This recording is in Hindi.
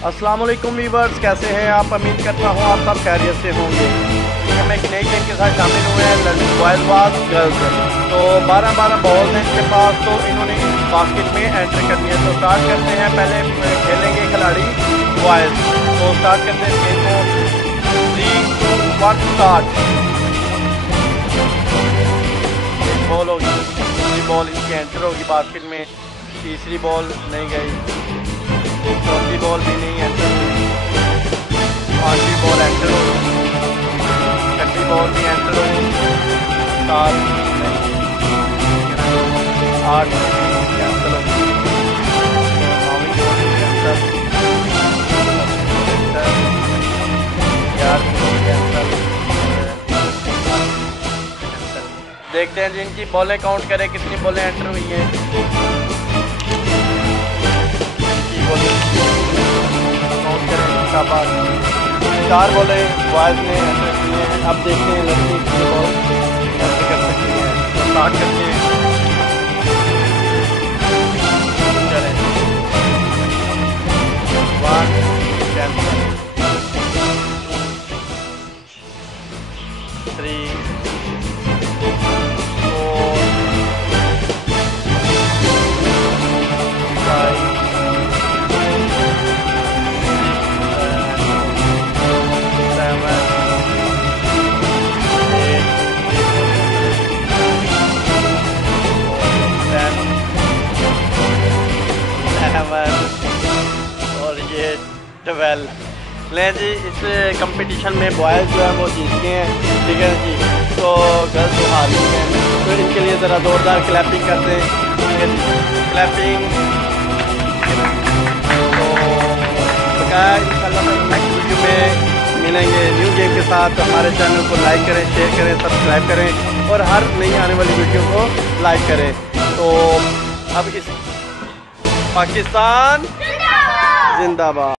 अस्सलाम वालेकुम वीवर्स, कैसे हैं आप? उम्मीद करता हूँ आप सब खैरियत से होंगे। हम एक नई गेम के साथ शामिल हुए हैं, बॉयज़ वास गर्ल्स। तो 12-12 बॉल्स हैं इनके पास, तो इन्होंने इस बास्केट में एंट्री करनी है। तो स्टार्ट करते हैं, पहले खेलेंगे खिलाड़ी बॉयज़। तो स्टार्ट करते हैं गेम को। 3, 2, 1 स्टार्ट। एक बॉल होगी, दूसरी बॉल इनकी एंटर होगी बास्केट में, तीसरी बॉल नहीं गई, चौथी बॉल भी नहीं एंटर हुई, पांचवी बॉल एंटर हुई, छठी बॉल भी एंटर हुई, सातवीं नहीं, आठवीं भी कैंसिल होगी, नौवीं बॉल भी कैंसिल, 11वीं भी कैंसिल। देखते हैं जिनकी बॉलें काउंट करें कितनी बॉलें एंटर हुई हैं। काउंट करें, शाबाश। 4 बॉलें बॉयज़ ने एंटर की हैं। अब देखते हैं लड़की कितनी बॉल एंटर कर सकती है। तो स्टार्ट करते हैं, चलें। 1 कैंसिल, 3, 4, 5, और ये 12। लें जी, इस कंपटीशन में बॉयज़ जो है वो जीत गए हैं, ठीक है जी। तो गर्ल्स तो हार गई हैं, तो इनके लिए ज़रा ज़ोरदार क्लैपिंग करते हैं, ठीक है जी, क्लैपिंग। तो इंशाल्लाह नेक्स्ट वीडियो में मिलेंगे न्यू गेम के साथ। तो हमारे चैनल को लाइक करें, शेयर करें, सब्सक्राइब करें और हर नई आने वाली वीडियो को लाइक करें। तो अब इस पाकिस्तान जिंदाबाद।